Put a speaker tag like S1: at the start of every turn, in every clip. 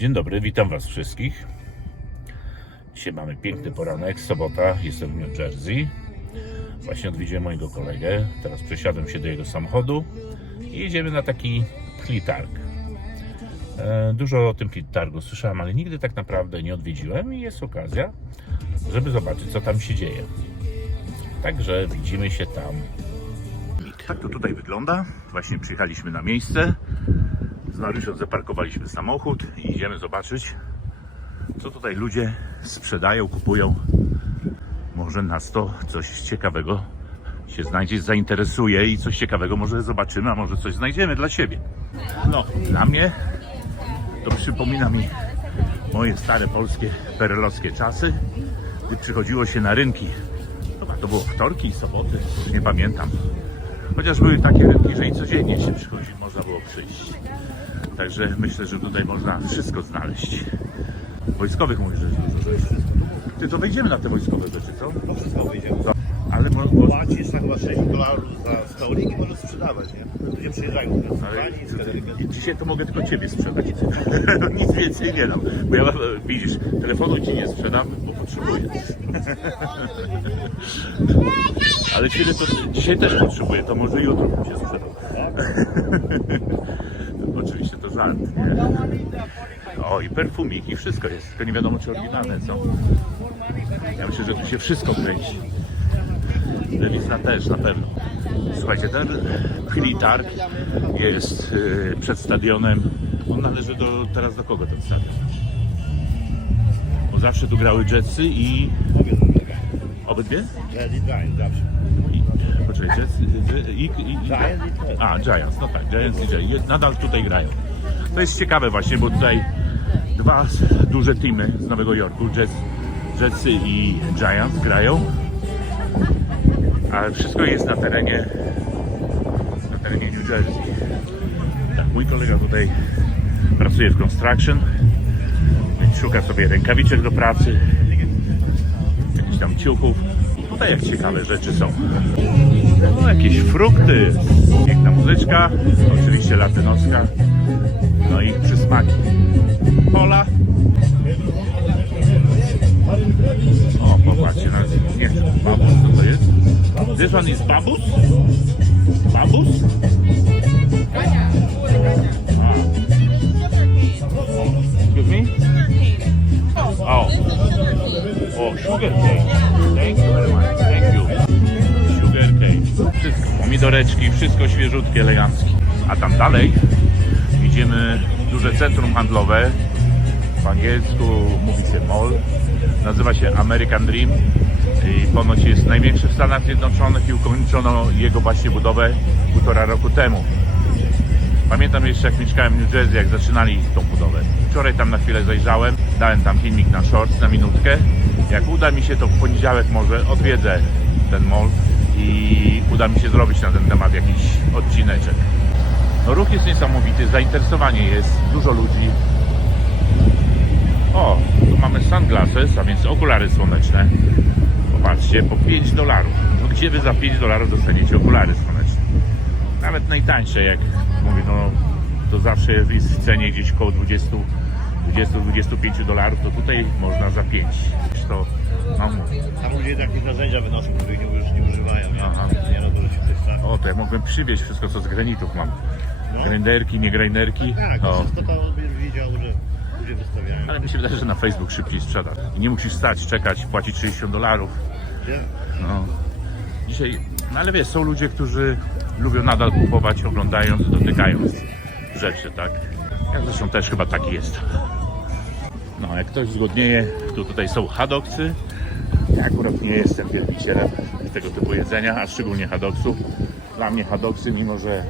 S1: Dzień dobry, witam Was wszystkich. Dzisiaj mamy piękny poranek, sobota, jestem w New Jersey. Właśnie odwiedziłem mojego kolegę, teraz przesiadłem się do jego samochodu i jedziemy na taki flitarg. E, Dużo o tym flitargu słyszałem, ale nigdy tak naprawdę nie odwiedziłem i jest okazja, żeby zobaczyć co tam się dzieje. Także widzimy się tam. Tak to tutaj wygląda. Właśnie przyjechaliśmy na miejsce. Marysią zaparkowaliśmy samochód i idziemy zobaczyć, co tutaj ludzie sprzedają, kupują. Może nas to coś ciekawego się znajdzie, zainteresuje i coś ciekawego może zobaczymy, a może coś znajdziemy dla siebie. No, dla mnie to przypomina mi moje stare polskie perelowskie czasy, gdy przychodziło się na rynki. Chyba to było wtorki i soboty, nie pamiętam. Chociaż były takie rynki, że i codziennie się przychodzi, można było przyjść. Także myślę, że tutaj można wszystko znaleźć. Wojskowych mówisz, że jest dużo rzeczy. Ty to wejdziemy na te wojskowe rzeczy, co?
S2: No wszystko wyjdzie.
S1: Ale mo, mo,
S2: Płacisz chyba 6 dolarów za stolik i możesz sprzedawać, nie? Ludzie przyjeżdżają z
S1: ale
S2: z Connecticut.
S1: dzisiaj to mogę tylko ciebie sprzedać. Nic więcej nie dam. Bo ja widzisz, telefonu ci nie sprzedam, bo potrzebuję. Ale ciebie to dzisiaj też potrzebuję, to może jutro bym się sprzedał. Żart, nie? O, i perfumiki, wszystko jest, tylko nie wiadomo czy oryginalne są. Ja myślę, że tu się wszystko kręci. Lewizna też na pewno. Słuchajcie, ten Philly Targ jest y, przed stadionem. On należy do, teraz do kogo ten stadion? Bo zawsze tu grały Jetsy i obydwie?
S2: Zawsze.
S1: Poczekaj, Jetsy i, i, i, i. A, Giants, no tak, Giants i Giants. Nadal tutaj grają. To jest ciekawe właśnie, bo tutaj dwa duże teamy z Nowego Jorku, Jets, Jetsy i Giants grają. Ale wszystko jest na terenie na terenie New Jersey. Tak, mój kolega tutaj pracuje w construction, więc szuka sobie rękawiczek do pracy, jakichś tam ciuchów. Tutaj jak ciekawe rzeczy są. No, jakieś frukty, piękna muzyczka, oczywiście latynoska, no i przysmaki. Pola. O, popatrzcie, na, nie babus, co to jest? This one is babus? Babus? A. Excuse me? Oh. O, sugar cane. Thank you very much. Thank you. Sugar cane. Wszystko. Pomidoreczki, wszystko świeżutkie, eleganckie. A tam dalej idziemy w duże centrum handlowe. W angielsku mówi się mall. Nazywa się American Dream i ponoć jest największy w Stanach Zjednoczonych i ukończono jego właśnie budowę półtora roku temu. Pamiętam jeszcze jak mieszkałem w New Jersey, jak zaczynali tą budowę. Wczoraj tam na chwilę zajrzałem, dałem tam filmik na shorts na minutkę. Jak uda mi się, to w poniedziałek może odwiedzę ten mall i uda mi się zrobić na ten temat jakiś odcineczek. No ruch jest niesamowity, zainteresowanie jest, dużo ludzi. O, tu mamy sunglasses, a więc okulary słoneczne. Popatrzcie, po 5 dolarów. No gdzie wy za 5 dolarów dostaniecie okulary słoneczne? Nawet najtańsze, jak mówię, no to zawsze jest w cenie gdzieś około 20, 20-25 dolarów, to tutaj można za 5. To, no,
S2: Tam ludzie takie narzędzia wynoszą, których nie, uż- nie używają, nie?
S1: Aha.
S2: Nie robią się ktoś tak.
S1: o, to ja mogłem przywieźć wszystko, co z granitów mam.
S2: No.
S1: Grinderki, nie grinderki.
S2: Tak,
S1: O.
S2: to byś widział, że ludzie wystawiają.
S1: Ale mi się wydaje, że na Facebook szybciej sprzeda. I nie musisz stać, czekać, płacić 60 dolarów. No. Dzisiaj, no ale wiesz, są ludzie, którzy lubią nadal kupować, oglądając, dotykając rzeczy, tak? Ja zresztą też chyba taki jest. No, jak ktoś zgodnieje, to tutaj są hadoksy. Ja akurat nie jestem wielbicielem tego typu jedzenia, a szczególnie hadoksów. Dla mnie hadoksy, mimo że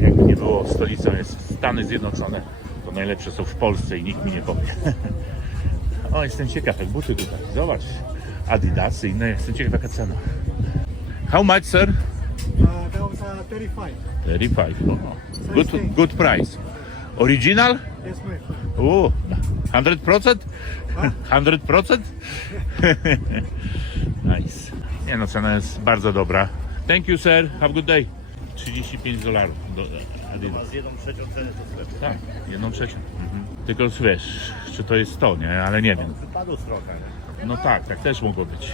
S1: jakby nie było, stolicą jest Stany Zjednoczone, to najlepsze są w Polsce i nikt mi nie powie. O, jestem ciekaw, jak buty tutaj. Zobacz. Adidasy, inne. Jestem ciekaw, jaka cena. How much, sir?
S3: Uh, that was uh, 35.
S1: 35. Oh, good, good price. Original?
S3: Yes, ma'am.
S1: O, 100%? 100%? nice. Nie no, cena jest bardzo dobra. Thank you, sir. Have a good day. 35 dolarów. Do- Adidas.
S2: Z jedną trzecią cenę to sklepie.
S1: Tak, jedną trzecią. Mhm. Tylko wiesz, czy to jest to, nie? Ale nie wiem.
S2: Wypadło trochę.
S1: No tak, tak też mogło być.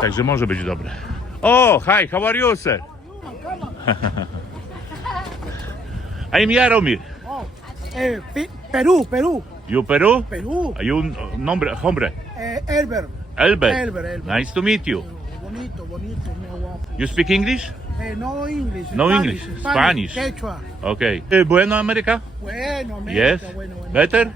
S1: Także może być dobre. O, hi, how are you, sir? I'm Jaromir.
S3: Eh, Pe- Perú, Perú,
S1: You Peru?
S3: Perú.
S1: Are you nombre, hombre?
S3: Eh, Elber.
S1: Elber.
S3: Elber, Elber.
S1: Nice to meet you.
S3: Bonito, bonito, mi guapo.
S1: You speak English?
S3: Eh, no English.
S1: No English, Spanish.
S3: Quechua.
S1: Okay. Eh, bueno, America?
S3: Bueno, América,
S1: Yes.
S3: bueno, bueno.
S1: Better?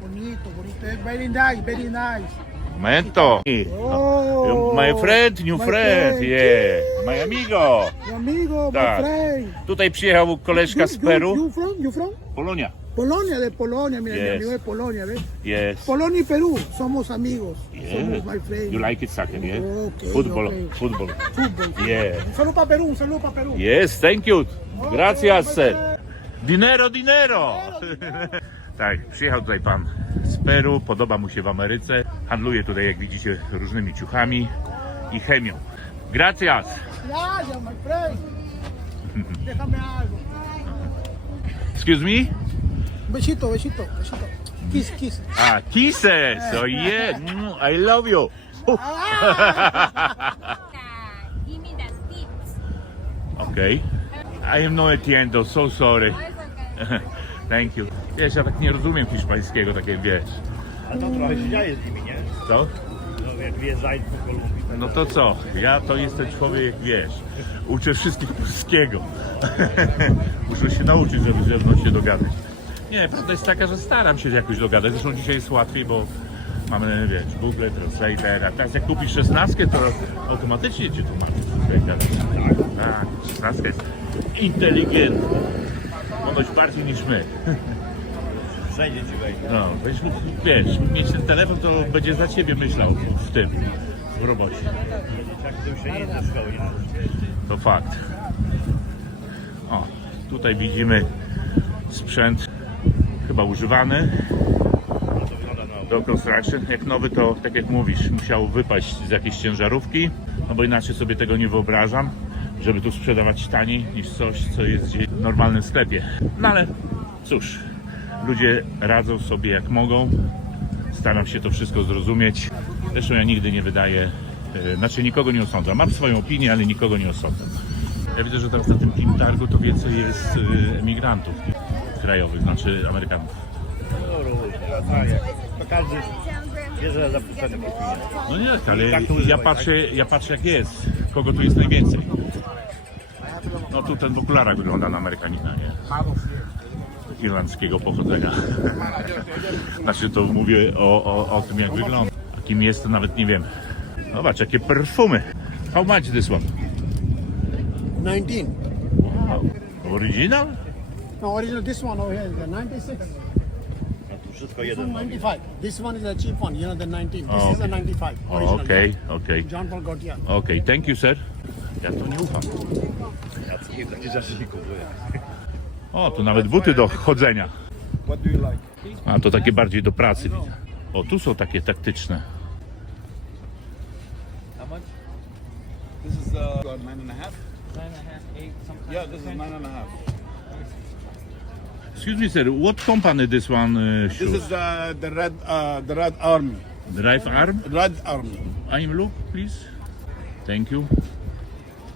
S3: Bonito, bonito. Eh, Very nice, very nice.
S1: Momento.
S3: Oh,
S1: My friend, new
S3: my
S1: friend,
S3: friend.
S1: yeah. My amigo.
S3: Mi amigo,
S1: Tak.
S3: my friend.
S1: Tutaj przyjechał koleżka z
S3: You-
S1: Peru.
S3: You, you from? You from?
S1: Polonia.
S3: Polonia, de Polonia, mira, mi
S1: Yes.
S3: amigo de Polonia, ¿ves?
S1: Yes.
S3: Polonia y Perú, somos amigos.
S1: Yeah.
S3: Somos my friend.
S1: You like it soccer, yeah?
S3: Okay,
S1: Football,
S3: okay.
S1: football.
S3: Fútbol.
S1: Yeah.
S3: Un saludo para Perú, un saludo para Perú.
S1: Yes, thank you. Gracias, sir. Dinero, dinero. Tak, przyjechał tutaj pan z Peru, podoba mu się w Ameryce. Handluje tutaj, jak widzicie, różnymi ciuchami i chemią. Gracias.
S3: Gracias, my friend. Déjame algo.
S1: Excuse me?
S3: Besito, besito, besito. Kiss, kiss.
S1: Ah, kisses. Oh yeah, Mm, I love you.
S4: Give me the tips.
S1: Okay. I am no entiendo, so sorry.
S4: Oh, okay.
S1: Thank you. Wiesz, ja tak nie rozumiem hiszpańskiego, takie wiesz.
S2: A to trochę się dzieje z nimi, nie?
S1: Co?
S2: No, jak wjeżdżają po Kolumbii. tak
S1: No to co? Ja to jestem człowiek, wiesz, uczę wszystkich polskiego. Muszę się nauczyć, żeby ze mną się dogadać. Nie, prawda jest taka, że staram się jakoś dogadać. Zresztą dzisiaj jest łatwiej, bo mamy, wiesz, Google Translator, a teraz jak kupisz szesnastkę, to automatycznie cię tłumaczy. Tak, szesnastka jest inteligentna. Ponoć bardziej niż my.
S2: Wszędzie ci wejdzie.
S1: No, będziesz mógł, wiesz, mieć ten telefon, to będzie za ciebie myślał w tym, w robocie.
S2: Jak to się nie do szkoły, nie?
S1: To fakt. O, tutaj widzimy sprzęt chyba używany do construction. Jak nowy to, tak jak mówisz, musiał wypaść z jakiejś ciężarówki, no bo inaczej sobie tego nie wyobrażam, żeby tu sprzedawać taniej niż coś, co jest w normalnym sklepie. No ale cóż, ludzie radzą sobie jak mogą. Staram się to wszystko zrozumieć. Zresztą ja nigdy nie wydaję, e, znaczy nikogo nie osądzam. Mam swoją opinię, ale nikogo nie osądzam. Ja widzę, że teraz na tym Targu to więcej jest e, emigrantów krajowych, znaczy Amerykanów.
S2: No różnie, tak. To każdy.
S1: No nie, ale
S2: Tak
S1: ja patrzę, ja patrzę jak jest, kogo tu jest najwięcej. No tu ten w okularach wygląda na Amerykanina, nie? Irlandzkiego pochodzenia. Znaczy to mówię o, o, o tym jak wygląda. A kim jest to nawet nie wiem. Zobacz jakie perfumy. How much this one?
S3: 19.
S1: Original?
S3: No, original, this one over here is the 96.
S2: No tu wszystko
S3: This one
S2: jeden.
S3: 95. This one is a cheap one, you know, the 19. This
S1: Oh,
S3: is a
S1: okay.
S3: 95.
S1: O,
S3: original.
S1: Okej, okej.
S3: John Paul Gaultier.
S1: Okej, thank you sir. Ja to nie ufam.
S2: Ja nie takie rzeczy nie kupuję.
S1: O, tu nawet buty do chodzenia.
S3: What do you like?
S1: A to takie bardziej do pracy widzę. O, tu są takie taktyczne.
S5: How much? This is uh, nine and a half.
S4: Nine and a half, eight, sometimes.
S5: Yeah, this is nine and a half.
S1: Excuse me, sir. What company this one uh,
S5: This
S1: shoes?
S5: is uh, the red, uh, the red army.
S1: Drive arm?
S5: Red army.
S1: I'm look, please. Thank you.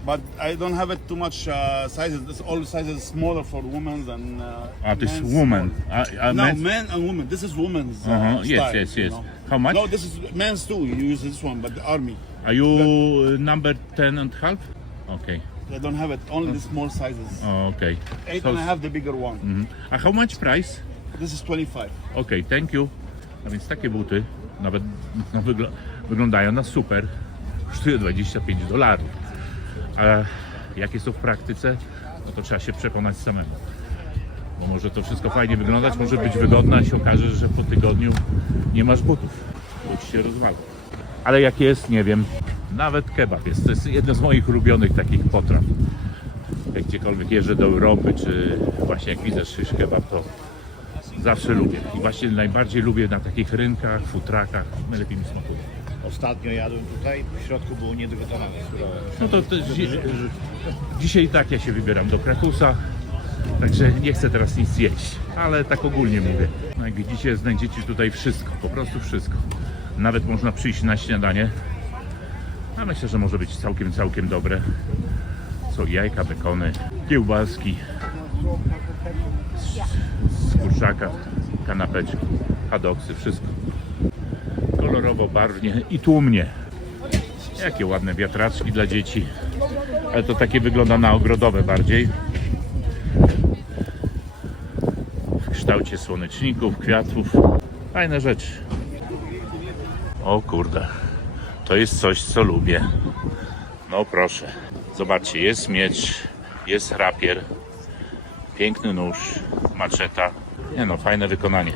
S5: But I don't have it too much uh, sizes. This all sizes smaller for women than. Uh,
S1: Ah, this
S5: men's
S1: woman.
S5: small.
S1: Uh, uh,
S5: no,
S1: men's-
S5: men and women. This is women's. Uh,
S1: Uh-huh. Yes,
S5: style,
S1: yes,
S5: you
S1: yes.
S5: know.
S1: How much?
S5: No, this is men's too. You use this one, but the army.
S1: Are you uh, number 10 and half? Okay.
S5: I don't have it. Only the small sizes.
S1: Oh, okay.
S5: Eight
S1: So-
S5: and a half, the bigger one.
S1: Mhm. A how much price?
S5: This is 25.
S1: Okay, thank you. A więc takie buty nawet no, wygl- wyglądają na super. Kosztują 25 dolarów. A jakie są w praktyce? No to trzeba się przekonać samemu. Bo może to wszystko fajnie wyglądać, może być wygodne, a się okaże, że po tygodniu nie masz butów. Bo ci się rozwalą. Ale jak jest, nie wiem. Nawet kebab jest. To jest jedno z moich ulubionych takich potraw. Jak gdziekolwiek jeżdżę do Europy, czy właśnie jak widzę szysz kebab, to zawsze lubię. I właśnie najbardziej lubię na takich rynkach, futrakach. Najlepiej mi smakuje.
S2: Ostatnio jadłem tutaj, w środku było niedogotowane.
S1: No to, to dzi- dzisiaj tak ja się wybieram do Krakusa. Także nie chcę teraz nic jeść, ale tak ogólnie mówię. No Jak widzicie, znajdziecie tutaj wszystko, po prostu wszystko. Nawet można przyjść na śniadanie. A myślę, że może być całkiem, całkiem dobre. Są jajka, bekony, kiełbaski, z, kurczaka, kanapeczki, hadoksy, wszystko. Kolorowo, barwnie i tłumnie. Jakie ładne wiatraczki dla dzieci. Ale to takie wygląda na ogrodowe bardziej. W kształcie słoneczników, kwiatów. Fajne rzeczy. O kurde. To jest coś, co lubię. No proszę. Zobaczcie, jest miecz, jest rapier, piękny nóż, maczeta. Nie no, fajne wykonanie.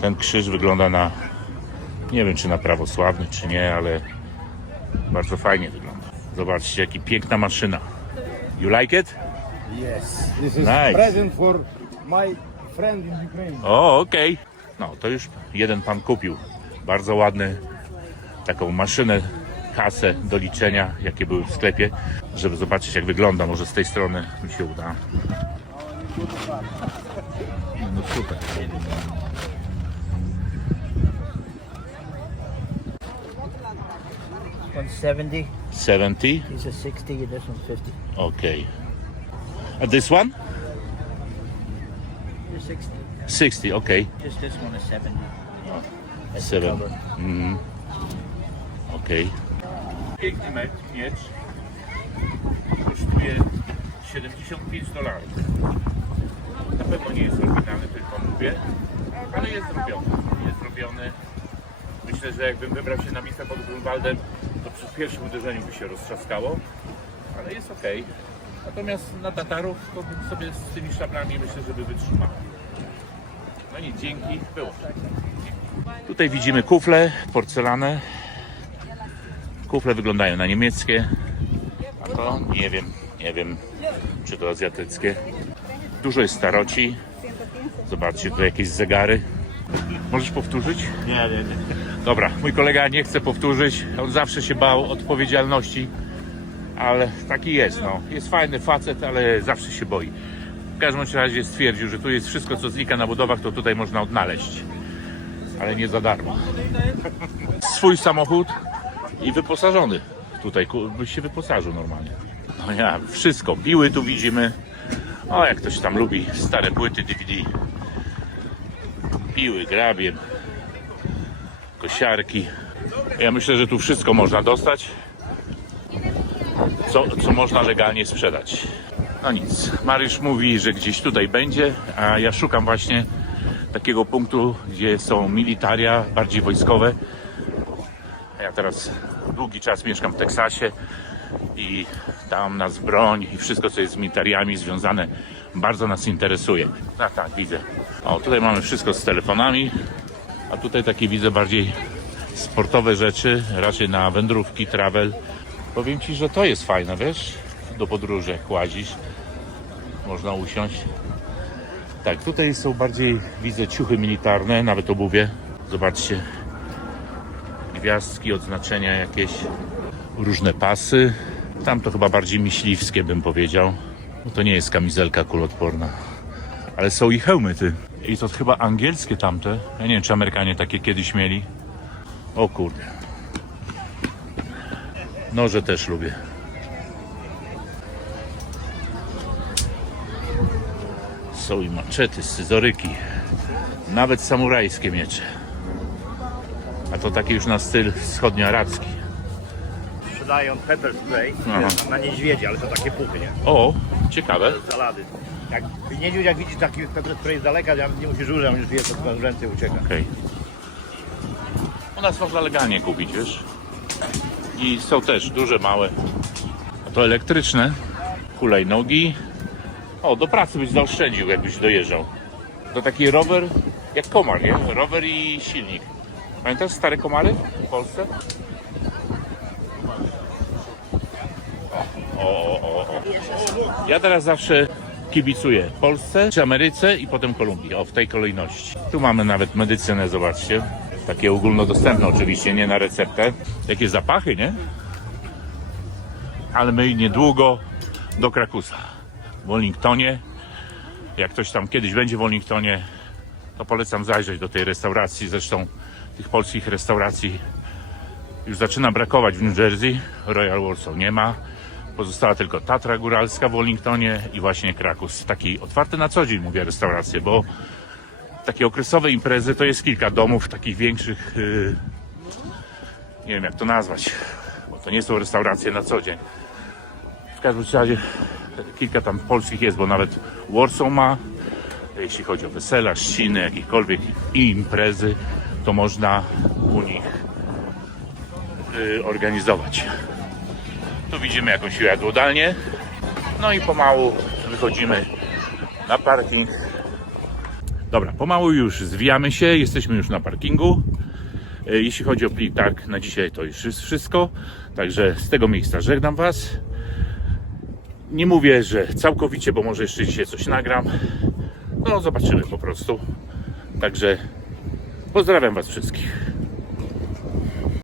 S1: Ten krzyż wygląda na, nie wiem czy na prawosławny, czy nie, ale bardzo fajnie wygląda. Zobaczcie, jaki piękna maszyna. You like it?
S6: Yes, this is
S1: Nice.
S6: present for my friend in Ukraine.
S1: O, okej. No, to już jeden pan kupił. Bardzo ładny, taką maszynę, kasę do liczenia, jakie były w sklepie, żeby zobaczyć jak wygląda. Może z tej strony mi się uda. No super.
S7: One's 70,
S1: 70,
S7: he's a 60, this one's 50.
S1: okay. And this one?
S7: You're 60.
S1: 60, okay.
S7: Just this one is 70. That's the
S1: Seven.
S7: cover.
S1: Okej. Piękny mecz, miecz. Kosztuje 75 dolarów. Na pewno nie jest oryginalny, tylko mówię, ale jest zrobiony. Jest zrobiony. Myślę, że jakbym wybrał się na miejsce pod Grunwaldem, to przy pierwszym uderzeniu by się roztrzaskało, ale jest ok. Natomiast na Tatarów to bym sobie z tymi szablami myślę, żeby wytrzymał. No nic, dzięki, było. Tutaj widzimy kufle, porcelanę. Kufle wyglądają na niemieckie, a to nie wiem, nie wiem, czy to azjatyckie. Dużo jest staroci. Zobaczcie, tu jakieś zegary. Możesz powtórzyć?
S2: Nie, nie, nie.
S1: Dobra, mój kolega nie chce powtórzyć. On zawsze się bał odpowiedzialności, ale taki jest. No. Jest fajny facet, ale zawsze się boi. W każdym razie stwierdził, że tu jest wszystko, co znika na budowach, to tutaj można odnaleźć. Ale nie za darmo. Swój samochód i wyposażony. Tutaj byś się wyposażył normalnie. No ja, wszystko. Biły tu widzimy. O, jak ktoś tam lubi stare płyty DVD. Piły, grabiem kosiarki. Ja myślę, że tu wszystko można dostać, co, co można legalnie sprzedać. No nic, Mariusz mówi, że gdzieś tutaj będzie, a ja szukam właśnie takiego punktu, gdzie są militaria, bardziej wojskowe. Ja teraz długi czas mieszkam w Teksasie i tam nas broń i wszystko, co jest z militariami związane, bardzo nas interesuje. Tak, tak, widzę. O, tutaj mamy wszystko z telefonami, a tutaj takie widzę bardziej sportowe rzeczy, raczej na wędrówki, travel. Powiem Ci, że to jest fajne, wiesz, do podróży jak łazisz. Można usiąść. Tak, tutaj są bardziej, widzę, ciuchy militarne, nawet obuwie. Zobaczcie, gwiazdki, odznaczenia jakieś, różne pasy. Tam to chyba bardziej myśliwskie bym powiedział. No to nie jest kamizelka kulotporna. Ale są i hełmy, ty. I to chyba angielskie tamte. Ja nie wiem, czy Amerykanie takie kiedyś mieli. O kurde. Noże też lubię. Są i maczety, scyzoryki. Nawet samurajskie miecze. A to taki już na styl wschodnioarabski.
S2: Sprzedają pepper spray
S1: Aha.
S2: na niedźwiedzie, ale to takie puchy, nie?
S1: O, ciekawe.
S2: Salady. Jak niedźwiedź, jak widzisz taki pepper spray z daleka, ja nie musisz użyć, już wie, co w ręce ucieka.
S1: Okej. U nas można legalnie kupić, wiesz? I są też duże, małe. A to elektryczne. Hulajnogi. O, do pracy byś zaoszczędził, jakbyś dojeżdżał. To taki rower, jak komar, nie? Rower i silnik. Pamiętasz stare komary w Polsce? O, o, o, o. Ja teraz zawsze kibicuję Polsce czy Ameryce i potem Kolumbii. O, w tej kolejności. Tu mamy nawet medycynę, zobaczcie. Takie ogólnodostępne oczywiście, nie na receptę. Jakie zapachy, nie? Ale my niedługo do Krakusa. W Wellingtonie Jak ktoś tam kiedyś będzie w Wellingtonie, to polecam zajrzeć do tej restauracji. Zresztą tych polskich restauracji już zaczyna brakować w New Jersey. Royal Warsaw nie ma. Pozostała tylko Tatra Góralska w Wellingtonie i właśnie Krakus. Taki otwarty na co dzień, mówię, restauracje, bo takie okresowe imprezy to jest kilka domów takich większych. Yy, nie wiem jak to nazwać, bo to nie są restauracje na co dzień. W każdym razie kilka tam polskich jest, bo nawet Warsaw ma. Jeśli chodzi o wesela, ściny, jakiekolwiek i imprezy, to można u nich y, organizować. Tu widzimy jakąś jadłodalnię. No i pomału wychodzimy na parking. Dobra, pomału już zwijamy się, jesteśmy już na parkingu. E, Jeśli chodzi o plik, tak, na dzisiaj to już jest wszystko. Także z tego miejsca żegnam Was. Nie mówię, że całkowicie, bo może jeszcze dzisiaj coś nagram. No, zobaczymy po prostu. Także pozdrawiam Was wszystkich.